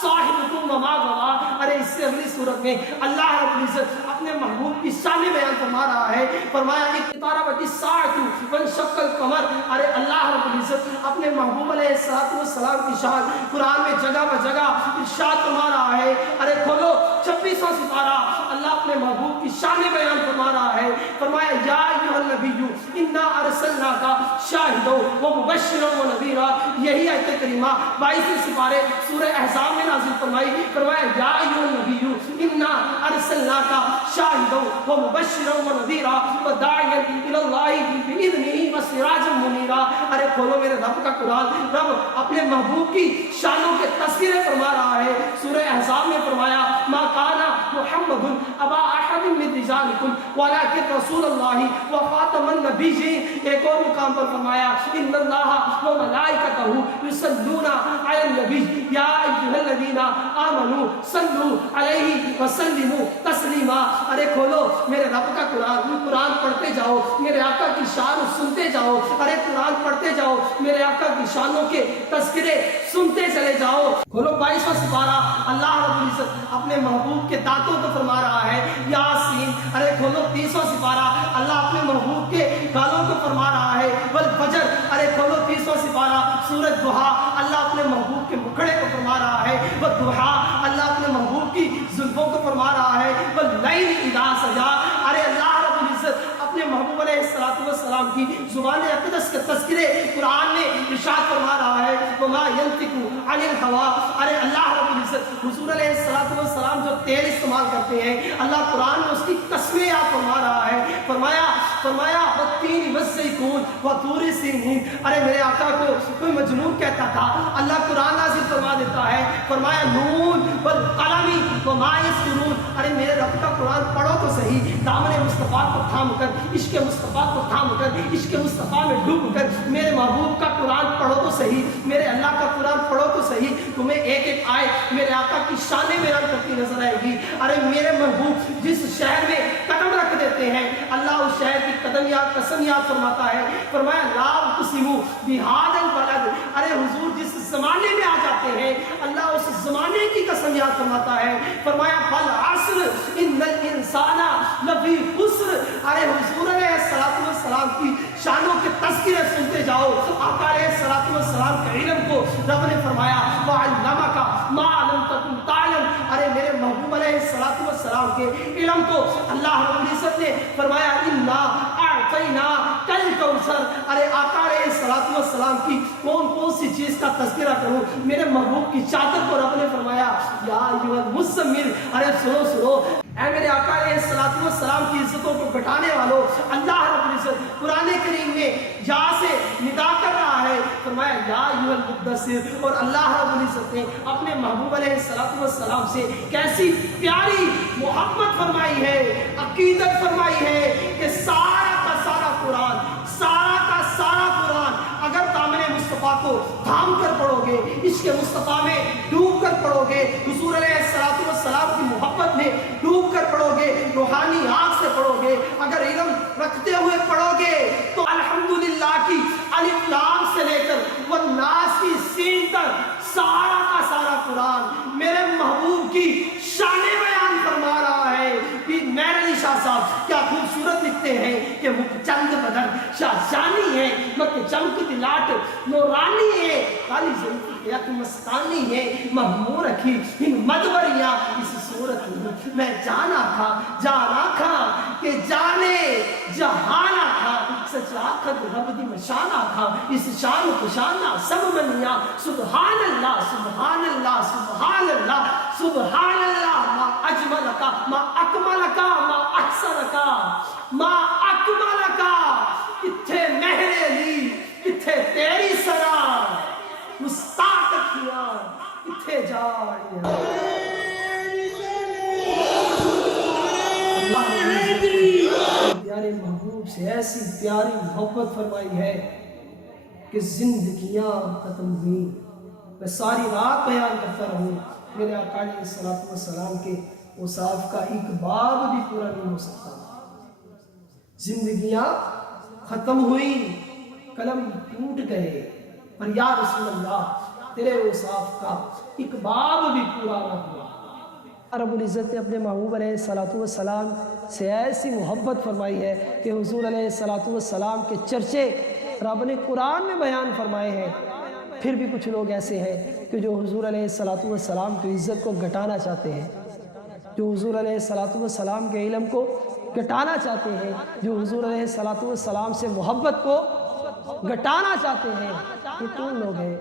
صاحبكم وما غوى. ارے اس سے اگلی سورت میں اللہ رب العزت اپنے محبوب کی شان بیان فرما رہا ہے. فرمایا اقتربت الساعة وانشق القمر. ارے اللہ رب العزت اپنے محبوب علیہ السلام کی شان قرآن میں جگہ بجگہ ارشاد فرما رہا ہے. ارے کھولو 26واں سپارہ اللہ اپنے محبوب کی شان بیان فرما رہا ہے. فرمایا یا ایھا النبی انا ارسلناک شاہدا ومبشرا ونذیرا. یہی آیت کریمہ 22ویں سپارے سورہ احزاب میں نازل فرمائی. فرمایا یا ایھا النبی انا ارسلناک شاہدا ومبشرا ونذیرا وداعیا الی اللہ باذنہ وسراجا منیرا. ارے کھولو میرے رب کا قرآن. رب اپنے محبوب کی شانوں کے تذکرے فرما رہا ہے. سورہ احزاب میں فرمایا ما کان محمد ابا احد من رجالکم ولکن رسول اللہ وخاتم النبیین. ایک اور مقام پر فرمایا ان اللہ وملائکتہ یصلون علی النبی یا ایھا الذین آمنوا صلوا علیہ وسلموا تسلیما. ارے کھولو میرے رب کا قرآن. قرآن پڑھتے جاؤ, میرے آقا کی شان سنتے جاؤ. ارے قرآن پڑھتے جاؤ, میرے آقا کی شانوں کے تذکرے سنتے چلے جاؤ. کھولو 22واں سپارہ اللہ رب العزت اپنے محبوب کے دانتوں کو فرما رہا ہے یاسین. ارے کھولو 30واں سپارہ اللہ اپنے محبوب کے گالوں کو فرما رہا ہے والفجر. ارے کھولو 30واں سپارہ سورۃ ضحیٰ اللہ اپنے محبوب کے مکھڑے کو فرما رہا ہے. والضحیٰ اللہ اپنے محبوب کی زلفوں کو فرما رہا ہے. واللیل اذا سجا. ارے اللہ رب العزت اپنے محبوب علیہ السلام کی زبان اقدس کے تذکرے قرآن میں ارشاد فرما رہا ہے وما ينطق عن الهوى. ارے اللہ رب العزت حضور علیہ السلام جو تیل استعمال کرتے ہیں اللہ قرآن میں اس کی قسمیں یاد فرما رہا ہے. فرمایا والتین والزیتون وطور سینین. ارے میرے آقا کو کوئی مجنون کہتا تھا, اللہ قرآن نازل فرما دیتا ہے. فرمایا نون والقلم وما یسطرون. ارے میرے رب کا قرآن پڑھو تو صحیح. دامن مصطفیٰ کو تھام کر, عشق مصطفیٰ کو تھام کر, عشق مصطفیٰ میں ڈوب کر میرے محبوب کا قرآن پڑھو تو صحیح, میرے اللہ کا قرآن پڑھو تو صحیح. تمہیں ایک ایک آیت میرے آقا کی شانیں بیان کرتی نظر آئے گی. ارے میرے محبوب جس شہر میں قدم رکھ دیتے ہیں اللہ اس شہر کی قسم یاد فرماتا ہے. فرمایا لا اقسم بہذا البلد. ارے حضور جس زمانے میں آ جاتے ہیں اللہ اس زمانے کی قسم یاد فرماتا ہے. فرمایا والعصر ان الانسان لفی خسر. ارے حضور علیہ السلام کی شانوں کے تذکرے سنتے جاؤ. آقا علیہ السلام کے علم کو رب نے فرمایا وعلمک ما لم تکن تعلم. ارے میرے محبوب علیہ السلام کے علم کو اللہ رب العزت نے فرمایا انا اعطیناک الکوثر. ارے آقا علیہ السلام کی کون سی چیز کا تذکرہ کروں. میرے محبوب کی چادر کو رب نے فرمایا یا ایھا المزمل. ارے سنو اے میرے آقا علیہ السلام کی عزتوں کو بٹانے والوں, اللہ رب العزت قرآن کریم میں جا سے ندا کر رہا ہے. فرمایا یا ایھا المدثر. اور اللہ رب العزت نے اپنے محبوب علیہ السلام سے کیسی پیاری محبت فرمائی ہے, عقیدت فرمائی ہے کہ سارا کا سارا قرآن اگر کو تھام کر پڑھو گے، عشق مصطفیٰ میں ڈوب کر پڑھو گے، حضور علیہ السلام کی محبت میں ڈوب کر پڑھو گے، روحانی آنکھ سے پڑھو گے، اگر علم رکھتے ہوئے پڑھو گے تو الحمدللہ کی الف لام سے لے کر والناس کی سین تک سارا کا سارا قرآن میرے محبوب کی شان بیان فرما رہا ہے۔ مہر علی شاہ صاحب کیا خوبصورت لکھتے ہیں کہ وہ چند بدن شاہ جانی ہے، مت چمکتی لاٹ نورانی ہے، کالی زلفی یک مستانی ہے، مہمور رکھی ان مدبریاں اس صورت میں جانا تھا کہ جانے جہانا تھا، سچ آخد رب دی مشانہ تھا، اس شان کو شانہ سب منیا، سبحان اللہ سبحان اللہ سبحان اللہ سبحان اللہ، ما اجملکا ما اکملکا ما احسنکا ما اکملکا، کتھے مہر علی کتھے تیری سرا، مستاق کیا کتھے جاڑیاں۔ پیارے محبوب سے ایسی پیاری محبت فرمائی ہے کہ زندگیاں ختم ہوئیں، میں ساری رات بیان کرتا رہوں، میرے آقا علیہ السلام کے اوصاف کا ایک باب بھی پورا نہیں ہو سکتا۔ زندگیاں ختم ہوئیں، قلم ٹوٹ گئے، پر یا رسول اللہ تیرے اوصاف کا ایک باب بھی پورا نہ ہوا۔ رب العزت نے اپنے محبوب علیہ السلام سے ایسی محبت فرمائی ہے کہ حضور علیہ السلام کے چرچے رب نے قرآن میں بیان فرمائے ہیں۔ پھر بھی کچھ لوگ ایسے ہیں کہ جو حضور علیہ السلام کی عزت کو گھٹانا چاہتے ہیں، جو حضور علیہ السلام کے علم کو گھٹانا چاہتے ہیں، جو حضور علیہ السلام سے محبت کو گھٹانا چاہتے ہیں۔ یہ کون لوگ ہیں؟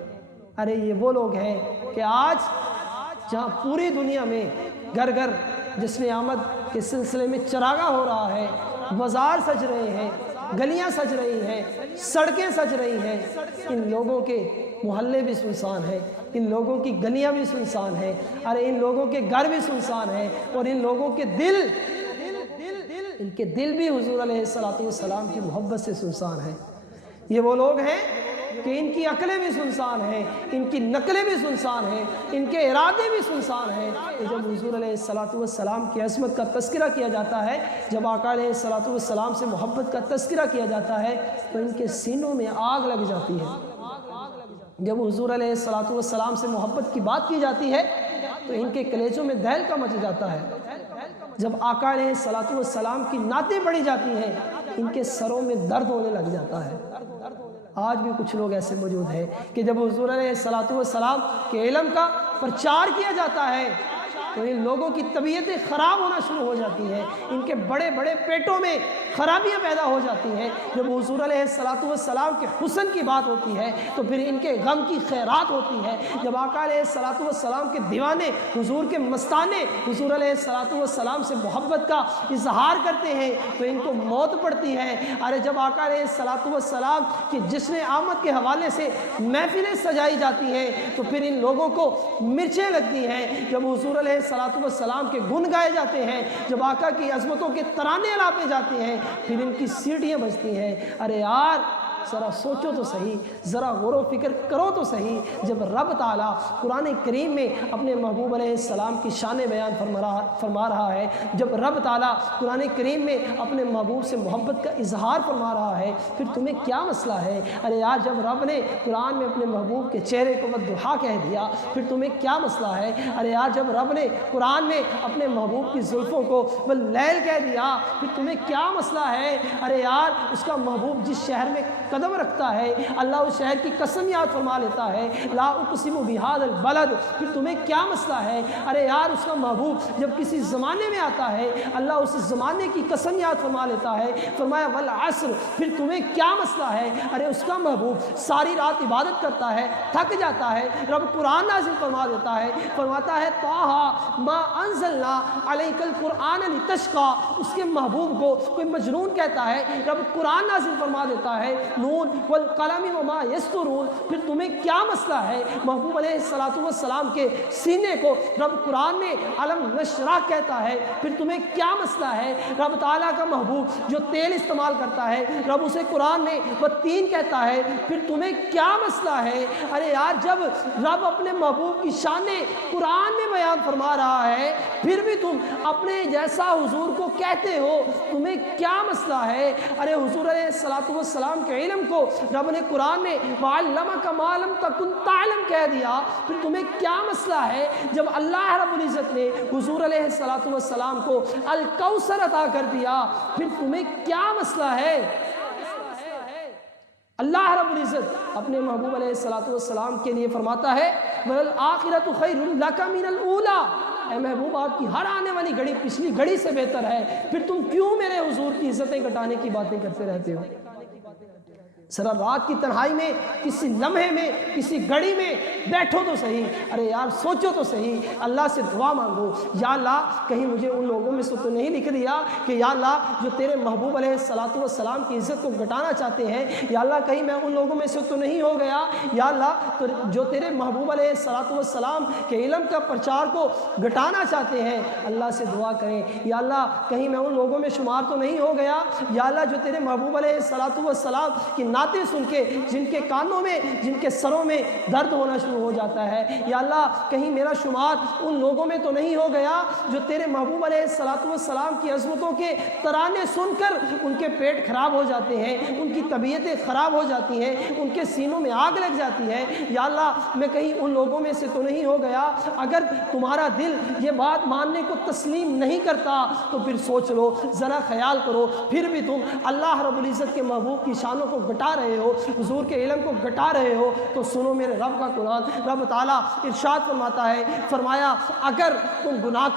ارے یہ وہ لوگ ہیں کہ آج جہاں پوری دنیا میں گھر گھر جشن آمد کے سلسلے میں چراغاں ہو رہا ہے، بازار سج رہے ہیں، گلیاں سج رہی ہیں، سڑکیں سج رہی ہیں، ان لوگوں کے محلے بھی سنسان ہیں، ان لوگوں کی گلیاں بھی سنسان ہیں، ارے ان لوگوں کے گھر بھی سنسان ہیں، اور ان لوگوں کے دل بھی حضور علیہ السلام کی محبت سے سنسان ہیں۔ یہ وہ لوگ ہیں کہ ان کی عقلیں بھی سنسان ہیں، ان کی نقلیں بھی سنسان ہیں، ان کے ارادے بھی سنسان ہیں۔ جب حضور علیہ السلام کی عظمت کا تذکرہ کیا جاتا ہے، جب آقا علیہ السلام سے محبت کا تذکرہ کیا جاتا ہے تو ان کے سینوں میں آگ لگ جاتی ہے۔ جب حضور علیہ السلام سے محبت کی بات کی جاتی ہے تو ان کے کلیجوں میں دہل کا مچ جاتا ہے۔ جب آقا علیہ السلام کی نعتیں پڑھی جاتی ہیں ان کے سروں میں درد ہونے لگ جاتا ہے۔ آج بھی کچھ لوگ ایسے موجود ہیں کہ جب حضور علیہ السلام کے علم کا پرچار کیا جاتا ہے تو ان لوگوں کی طبیعتیں خراب ہونا شروع ہو جاتی ہیں، ان کے بڑے بڑے پیٹوں میں خرابیاں پیدا ہو جاتی ہیں۔ جب حضور علیہ السلام کے حسن کی بات ہوتی ہے تو پھر ان کے غم کی خیرات ہوتی ہے۔ جب آقا علیہ السلام کے دیوانے، حضور کے مستانے حضور علیہ السلام سے محبت کا اظہار کرتے ہیں تو ان کو موت پڑتی ہے۔ ارے جب آقا علیہ السلام کی جشن آمد کے حوالے سے محفلیں سجائی جاتی ہیں تو پھر ان لوگوں کو مرچیں لگتی ہیں۔ جب حضور علیہ السلام کے گن گائے جاتے ہیں، جب آقا کی عظمتوں کے ترانے الاپے جاتے ہیں پھر ان کی سیٹیاں بجتی ہیں۔ ارے یار ذرا سوچو تو صحیح، ذرا غور و فکر کرو تو صحیح، جب رب تعالیٰ قرآن کریم میں اپنے محبوب علیہ السلام کی شان بیان فرما رہا ہے، جب رب تعالیٰ قرآن کریم میں اپنے محبوب سے محبت کا اظہار فرما رہا ہے، پھر تمہیں کیا مسئلہ ہے؟ ارے یار جب رب نے قرآن میں اپنے محبوب کے چہرے کو والضحیٰ کہہ دیا پھر تمہیں کیا مسئلہ ہے؟ ارے یار جب رب نے قرآن میں اپنے محبوب کی زلفوں کو واللیل کہہ دیا پھر تمہیں کیا مسئلہ ہے؟ ارے یار اس کا محبوب جس شہر میں قدم رکھتا ہے اللہ اس شہر کی قسم یاد فرما لیتا ہے، لا اقسم بہذا البلد، پھر تمہیں کیا مسئلہ ہے؟ ارے یار اس کا محبوب جب کسی زمانے میں آتا ہے اللہ اس زمانے کی قسم یاد فرما لیتا ہے، فرمایا والعصر، پھر تمہیں کیا مسئلہ ہے؟ ارے اس کا محبوب ساری رات عبادت کرتا ہے، تھک جاتا ہے، رب قرآن نازل فرما دیتا ہے، فرماتا ہے طٰہٰ ما انزلنا علیک القرآن لتشقیٰ، اس کے محبوب کو کوئی مجنون کہتا ہے، رب قرآن نازل فرما دیتا ہے نون والقلم وما یسطرون، پھر تمہیں کیا مسئلہ ہے محبوب علیہ السلام کے سینے کو رب قرآن میں علم نشرح کہتا ہے، پھر تمہیں کیا مسئلہ ہے رب تعالیٰ کا محبوب جو تیل استعمال کرتا ہے رب اسے قرآن میں والتین کہتا ہے، پھر تمہیں کیا مسئلہ ہے؟ ارے یار جب رب اپنے محبوب کی شان قرآن میں بیان فرما رہا ہے پھر بھی تم اپنے جیسا حضور کو کہتے ہو، تمہیں کیا مسئلہ ہے؟ ارے حضور علیہ السلام کے علم کو رب نے قرآن میں وَعَلَّمَكَ مَا لَمْ تَكُنْ تَعْلَمْ کہہ دیا، پھر تمہیں کیا مسئلہ ہے جب اللہ رب العزت نے حضور علیہ السلام کو الکوثر عطا کر دیا، پھر تمہیں کیا مسئلہ ہے؟ اللہ رب العزت اپنے محبوب علیہ السلام کے لیے فرماتا ہے وَالْآخِرَةُ خَيْرٌ لَكَ مِنَ الْأُولَىٰ، اے محبوب آپ کی ہر آنے والی گھڑی پچھلی گھڑی سے بہتر ہے، پھر تم کیوں میرے حضور کی عزتیں گھٹانے کی باتیں کرتے رہتے ہو؟ ذرا رات کی تنہائی میں کسی لمحے میں کسی گھڑی میں بیٹھو تو صحیح، ارے یار سوچو تو صحیح، اللہ سے دعا مانگو، یا اللہ کہیں مجھے ان لوگوں میں سے تو نہیں لکھ دیا کہ یا اللہ جو تیرے محبوب علیہ السلام کی عزت کو گھٹانا چاہتے ہیں، یا اللہ کہیں میں ان لوگوں میں سے تو نہیں ہو گیا، یا اللہ تو جو تیرے محبوب علیہ السلام کے علم کا پرچار کو گھٹانا چاہتے ہیں، اللہ سے دعا کریں یا اللہ کہیں میں ان لوگوں میں شمار تو نہیں ہو گیا، یا اللہ جو تیرے محبوب علیہ السلام کی نعتیں سن کے جن کے کانوں میں جن کے سروں میں درد ہونا شروع ہو جاتا ہے، یا اللہ کہیں میرا شمار ان لوگوں میں تو نہیں ہو گیا جو تیرے محبوب علیہ السلام کی عظمتوں کے ترانے سن کر ان کے پیٹ خراب ہو جاتے ہیں، ان کی طبیعتیں خراب ہو جاتی ہیں، ان کے سینوں میں آگ لگ جاتی ہے، یا اللہ میں کہیں ان لوگوں میں سے تو نہیں ہو گیا۔ اگر تمہارا دل یہ بات ماننے کو تسلیم نہیں کرتا تو پھر سوچ لو، ذرا خیال کرو، پھر بھی تم اللہ رب العزت کے محبوب کی شانوں کو گھٹا رہے ہو، حضور کے علم کو گھٹا رہے ہو، تو سنو میرے رب کا قرآن۔ رب تعالیٰ ارشاد فرماتا ہے، فرمایا اگر تم گناہ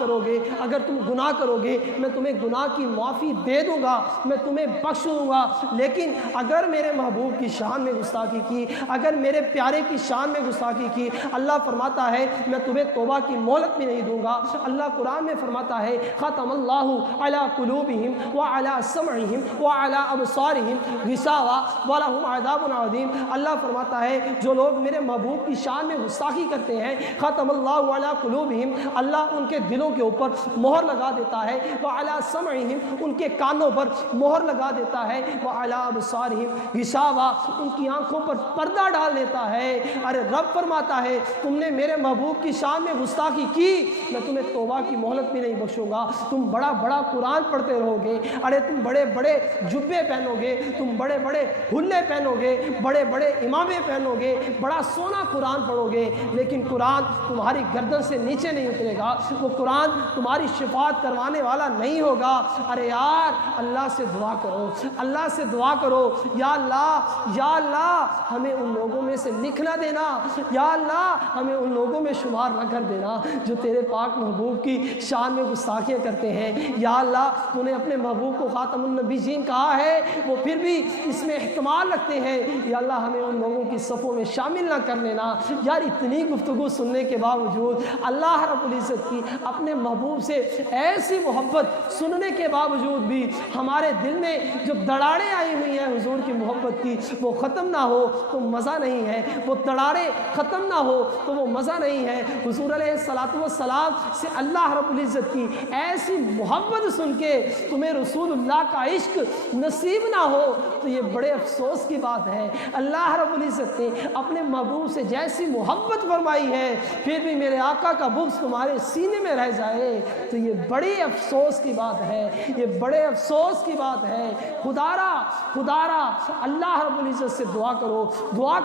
کرو گے میں تمہیں گناہ کی معافی دے دوں گا، میں تمہیں بخش دوں گا، لیکن اگر میرے محبوب کی شان میں گستاخی کی، اگر میرے پیارے کی شان میں گستاخی کی، اللہ فرماتا ہے میں تمہیں توبہ کی مہلت بھی نہیں دوں گا۔ اللہ قرآن میں فرماتا ہے ختم اللہ علی قلوبہم وعلی سمعہم وعلی ابصارہم غشاوہ ولہم عذاب عظیم۔ اللہ فرماتا ہے جو لوگ میرے محبوب کی شان میں گستاخی کرتے ہیں، ختم اللہ علی قلوبہم، اللہ ان کے دلوں کے اوپر مہر لگا دیتا ہے، وعلی سمعہم، ان کے کانوں پر مہر لگا دیتا ہے، وعلی ابصارہم غشاوہ، ان کی آنکھوں پر پردہ ڈال دیتا ہے۔ ارے رب فرماتا ہے تم نے میرے محبوب کی شان میں گستاخی کی، میں تمہیں توبہ کی مہلت بھی نہیں بخشوں گا۔ تم بڑا بڑا قرآن پڑھتے رہو گے، ارے تم بڑے بڑے جبے پہنو گے، تم بڑے بڑے ہلے پہنو گے، بڑے بڑے امامے پہنو گے، بڑا سونا قرآن پڑھو گے، لیکن قرآن تمہاری گردن سے نیچے نہیں اترے گا، وہ قرآن تمہاری شفاعت کروانے والا نہیں ہوگا۔ ارے یار اللہ سے دعا کرو، اللہ سے دعا کرو، یا اللہ ہمیں ان لوگوں میں سے لکھ نہ دینا، یا اللہ ہمیں ان لوگوں میں شمار نہ کر دینا جو تیرے پاک محبوب کی شان میں گستاخیاں کرتے ہیں۔ یا اللہ تو نے اپنے محبوب کو خاتم النبیین کہا ہے، وہ پھر بھی اس میں احتمال رکھتے ہیں، یا اللہ ہمیں ان لوگوں کی صفوں میں شامل نہ کر لینا۔ یار اتنی گفتگو سننے کے باوجود اللہ رب العزت کی اپنے محبوب سے ایسی محبت سننے کے باوجود بھی ہمارے دل میں جو دراڑیں آئی ہوئی ہیں حضور کی محبت کی وہ ختم نہ ہو تو مزہ نہیں ہے، وہ دراڑیں ختم نہ ہو تو وہ مزہ نہیں ہے۔ حضور علیہ السلام سے اللہ رب العزت کی ایسی محبت سن کے تمہیں رسول اللہ کا عشق نصیب نہ ہو تو یہ بڑے افسوس کی بات ہے۔ اللہ رب العزت نے اپنے محبوب سے جیسی محبت فرمائی ہے پھر بھی میرے آقا کا بغض تمہارے سینے میں رہ جائے تو یہ بڑی افسوس کی بات ہے، یہ بڑے افسوس کی بات ہے۔ خدارا اللہ رب العزت سے دعا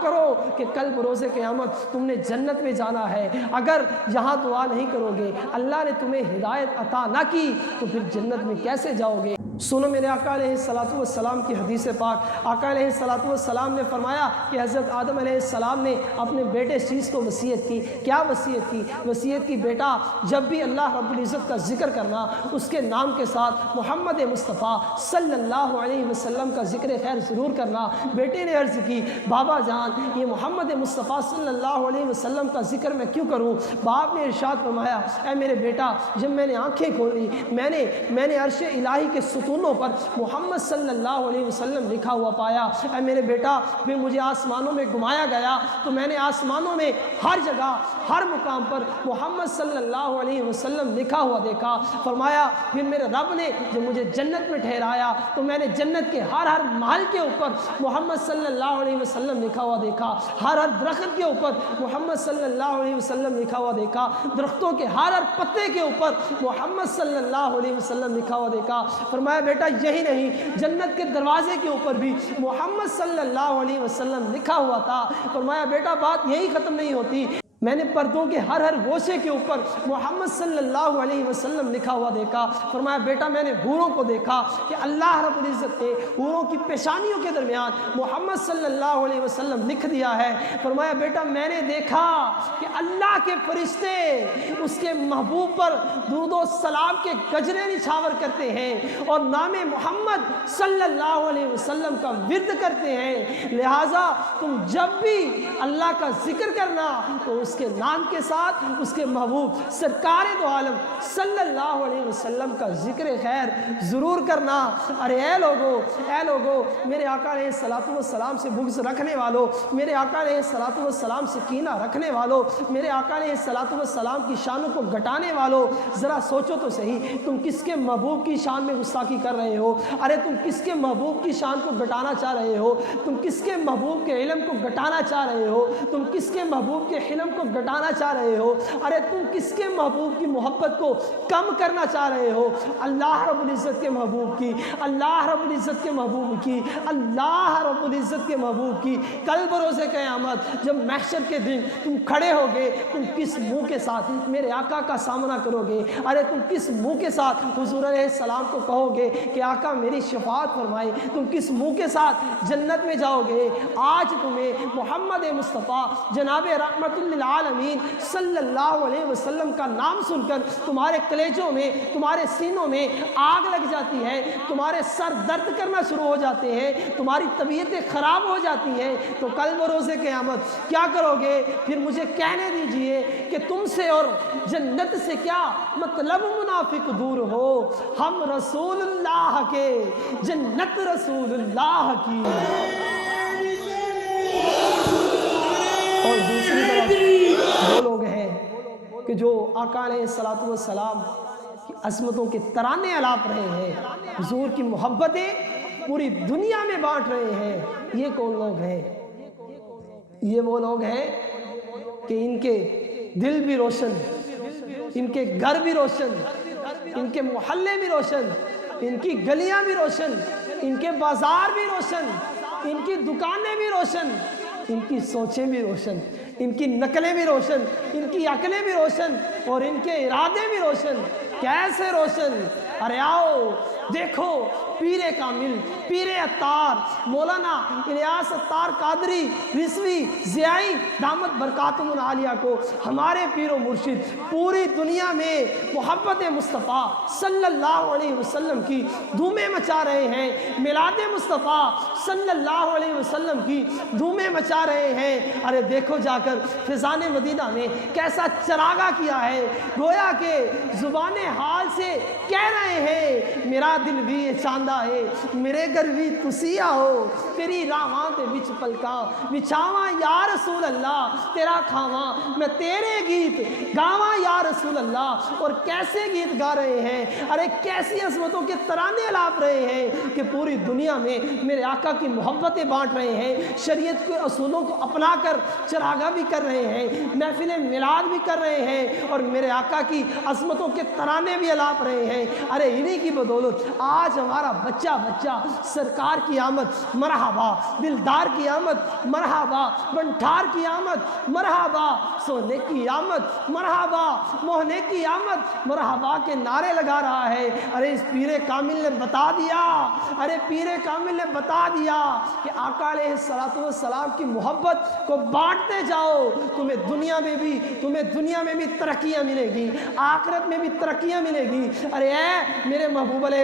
کرو کہ کل بروز قیامت تم نے جنت میں جانا ہے، اگر یہاں دعا نہیں کرو گے، اللہ نے تمہیں ہدایت عطا نہ کی تو پھر جنت میں کیسے جاؤ گے؟ سنو میرے آقا علیہ السلام کی حدیث پاک۔ آقا علیہ السلام نے فرمایا کہ حضرت آدم علیہ السلام نے اپنے بیٹے شیش کو وصیت کی۔ کیا وصیت کی بیٹا جب بھی اللہ رب العزت کا ذکر کرنا اس کے نام کے ساتھ محمد مصطفیٰ صلی اللہ علیہ وسلم کا ذکر خیر ضرور کرنا۔ بیٹے نے عرض کی بابا جان یہ محمد مصطفیٰ صلی اللہ علیہ وسلم کا ذکر میں کیوں کروں؟ باپ نے ارشاد فرمایا اے میرے بیٹا جب میں نے آنکھیں کھولی میں نے عرش الہی کے ستونوں پر محمد صلی اللہ علیہ وسلم لکھا ہوا پایا۔ اے میرے بیٹا، پھر مجھے آسمانوں میں گھمایا گیا تو میں نے آسمانوں میں ہر جگہ ہر مقام پر محمد صلی اللہ علیہ وسلم لکھا ہوا دیکھا۔ فرمایا پھر میرے رب نے جب مجھے جنت میں ٹھہرایا تو میں نے جنت کے ہر محل کے اوپر محمد صلی اللہ علیہ وسلم لکھا ہوا دیکھا، ہر درخت کے اوپر محمد صلی اللہ علیہ وسلم لکھا ہوا دیکھا، درختوں کے ہر پتے کے اوپر محمد صلی اللہ علیہ وسلم لکھا ہوا دیکھا۔ فرمایا بیٹا یہی نہیں، جنت کے دروازے کے اوپر بھی محمد صلی اللہ علیہ وسلم لکھا ہوا تھا۔ فرمایا بیٹا بات یہی ختم نہیں ہوتی، میں نے پردوں کے ہر گوشے کے اوپر محمد صلی اللہ علیہ وسلم لکھا ہوا دیکھا۔ فرمایا بیٹا میں نے حوروں کو دیکھا کہ اللہ رب العزت نے حوروں کی پیشانیوں کے درمیان محمد صلی اللہ علیہ وسلم لکھ دیا ہے۔ فرمایا بیٹا میں نے دیکھا کہ اللہ کے فرشتے اس کے محبوب پر درود و سلام کے گجرے نچھاور کرتے ہیں اور نام محمد صلی اللہ علیہ وسلم کا ورد کرتے ہیں، لہٰذا تم جب بھی اللہ کا ذکر کرنا تو اس کے نام کے ساتھ اس کے محبوب سرکار دو عالم صلی اللہ علیہ وسلم کا ذکر خیر ضرور کرنا۔ ارے اے لوگو میرے آقا علیہ الصلوۃ والسلام سے بغض رکھنے والوں، میرے آقا علیہ الصلوۃ والسلام سے کینہ رکھنے والوں، میرے آقا علیہ الصلوۃ والسلام کی شانوں کو گھٹانے والوں، ذرا سوچو تو صحیح، تم کس کے محبوب کی شان میں گستاخی کر رہے ہو؟ ارے تم کس کے محبوب کی شان کو گھٹانا چاہ رہے ہو؟ تم کس کے محبوب کے علم کو گھٹانا چاہ رہے ہو؟ تم کس کے محبوب کے علم کو گھٹانا چاہ رہے ہو؟ ارے تم کس کے محبوب کی محبت کو کم کرنا چاہ رہے ہو؟ اللہ رب العزت کے محبوب کی، اللہ رب العزت کے محبوب کی، اللہ رب العزت کے محبوب کی کل بروز قیامت جب محشر کے دن تم کھڑے ہوگے، تم کس منہ کے ساتھ میرے آقا کا سامنا کرو گے؟ ارے تم کس منہ کے ساتھ حضور علیہ السلام کو کہو گے کہ آقا میری شفاعت فرمائے؟ تم کس منہ کے ساتھ جنت میں جاؤ گے؟ آج تمہیں محمد مصطفیٰ جناب رحمت للعالمین صلی اللہ علیہ وسلم کا نام سن کر تمہارے کلیجوں میں، تمہارے سینوں میں آگ لگ جاتی ہے، تمہارے سر درد کرنا شروع ہو جاتے ہیں، تمہاری طبیعتیں خراب ہو جاتی ہیں، تو کل بروز قیامت کیا کرو گے؟ پھر مجھے کہنے دیجئے کہ تم سے اور جنت سے کیا مطلب منافق دور ہو، ہم رسول اللہ کے، جنت رسول اللہ کی۔ اور دوسری طرف وہ لوگ ہیں کہ جو آقا علیہ الصلوۃ والسلام کی عظمتوں کے ترانے الاپ رہے ہیں، حضور کی محبتیں پوری دنیا میں بانٹ رہے ہیں۔ یہ کون لوگ ہیں؟ یہ وہ لوگ ہیں کہ ان کے دل بھی روشن، ان کے گھر بھی روشن، ان کے محلے بھی روشن، ان کی گلیاں بھی روشن، ان کے بازار بھی روشن، ان کی دکانیں بھی روشن، ان کی سوچیں بھی روشن، ان کی نقلیں بھی روشن، ان کی عقلیں بھی روشن، اور ان کے ارادے بھی روشن۔ کیسے روشن؟ ارے آؤ دیکھو پیر کامل، پیر عطار، مولانا الیاس عطار قادری رضوی ضیائی دامت برکاتہم العالیہ کو ہمارے پیر و مرشد پوری دنیا میں محبت مصطفیٰ صلی اللہ علیہ وسلم کی دھومیں مچا رہے ہیں، میلاد مصطفیٰ صلی اللہ علیہ وسلم کی دھومیں مچا رہے ہیں۔ ارے دیکھو جا کر فیضان مدینہ میں کیسا چراغا کیا ہے، گویا کہ زبان حال سے کہہ رہے ہیں میرا دل بھی چاندہ ہے، میرے گھر بھی تسی آؤ، تیری راواں دے وچ پلکاں وچھاواں یا رسول اللہ، تیرا کھاواں میں تیرے گیت گاواں یا رسول اللہ۔ اور کیسے گیت گا رہے ہیں، ارے کیسی عظمتوں کے ترانے الاپ رہے ہیں کہ پوری دنیا میں میرے آقا کی محبتیں بانٹ رہے ہیں، شریعت کے اصولوں کو اپنا کر چراغا بھی کر رہے ہیں، محفل میلاد بھی کر رہے ہیں، اور میرے آقا کی عظمتوں کے ترانے بھی الاپ رہے ہیں۔ ارے انہی کی بدولت آج ہمارا بچہ سرکار کی آمد مرحبا، دلدار کی آمد مرحبا، بنٹھار کی آمد مرحبا، سونے کی آمد مرحبا، موہنے کی آمد مرحبا کے نعرے لگا رہا ہے۔ ارے اس پیر کامل نے بتا دیا، ارے پیر کامل نے بتا دیا کہ آقا علیہ الصلوۃ والسلام کی محبت کو بانٹتے جاؤ، تمہیں دنیا میں بھی ترقیاں ملے گی، آخرت میں بھی ترقیاں ملے گی۔ ارے اے میرے محبوب علیہ